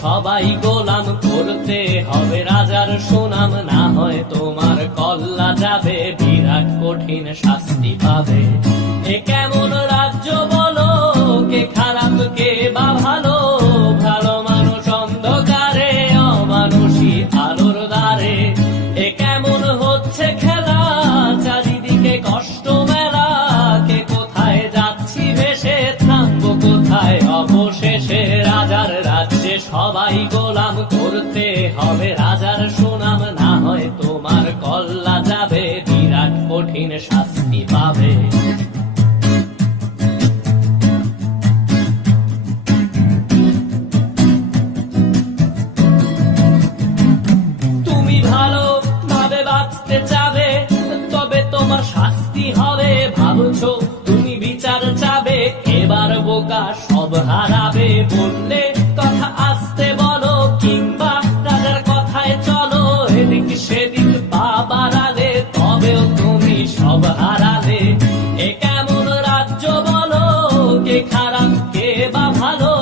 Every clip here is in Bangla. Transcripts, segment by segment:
সবাই গোলাম করতে হবে রাজার সুনাম, না হয় তোমার কল্লা যাবে, বিরাট কঠিন শাস্তি পাবে। এ কেমন রাজ্য বলো, কে খারাপ কে বা ভালো, ভালো মানুষ অন্ধকারে, অমানুষী আলোর দ্বারে। এ কেমন হচ্ছে খেলা, চারিদিকে কষ্ট মেলা, কে কোথায় যাচ্ছি ভেসে, থামবো কোথায় অবশেষে। রাজার রাজ্যে সবাই গোলাম করতে হবে রাজার সুনাম, না হয় তোমার কল্লা যাবে, বিরাট কঠিন শাস্তি পাবে। তুমি ভালো ভাবে বাঁচতে চাবে, তবে তোমার শাস্তি হবে। ভাবছো তুমি বিচার চাবে, এবার বোকা সব হারাবে। বললে কথা আসতে বলো, কিংবা রাজার কথায় চলো, এদিক সেদিক পা বাড়ালে, তবেও তুমি সব হারালে। এ কেমন রাজ্য বলো, কে খারাপ কে বা ভালো,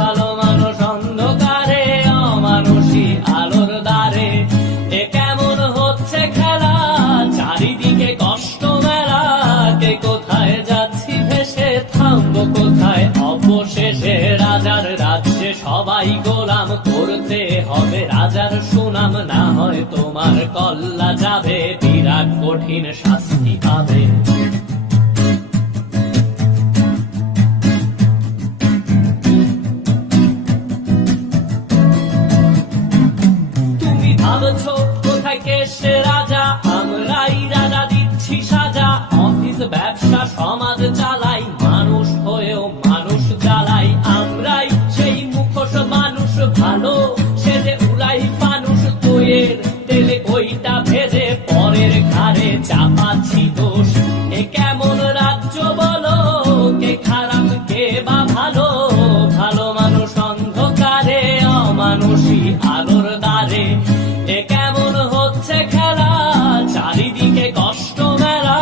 ভালো মানুষ অন্ধকারে, অমানুষী আলোর দ্বারে। এ কেমন হচ্ছে খেলা, চারিদিকে কষ্ট মেলা, কে কোথায় যাচ্ছি ভেসে, থামবো কোথায় অবশেষে। রাজার রাজ্যে সবাই গোলাম করতে হবে রাজার সুনাম, না হয় তোমার কল্লা যাবে, বিরাট কঠিন শাস্তি পাবে। তুমি ভাবছো কোথায় কেসে রাজা, আমরাই রাজা দিচ্ছি সাজা। অফিস ব্যবসা সমাজ চালাই, মানুষ হয়েও মানুষ জ্বালাই। আমরাই সেই মুখোশ মানুষ ভালো, সে যে উড়াই মানুষ দইয়ের তেলে, ওইটা ভেজে পরের ঘাড়ে চাপাচ্ছি দোষ। এ কেমন রাজ্য বলো, কে খারাপ কে বা ভালো, ভালো মানুষ অন্ধকারে, অমানুষী আলোর দ্বারে। এ কেমন হচ্ছে খেলা, চারিদিকে কষ্ট মেলা,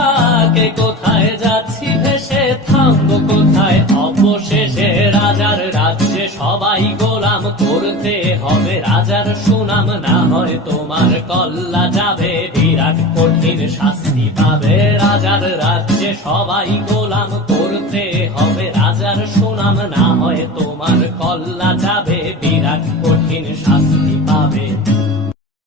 কে কোথায় যাচ্ছি ভেসে, থামবো কোথায় অবশেষে। রাজার রাজ্যে সবাই গোলাম করতে হবে রাজার সুনাম, না হয় তোমার কল্লা যাবে, বিরাট কঠিন শাস্তি পাবে। রাজার রাজ্যে সবাই গোলাম করতে হবে রাজার সুনাম, না হয় তোমার কল্লা যাবে, বিরাট কঠিন শাস্তি পাবে।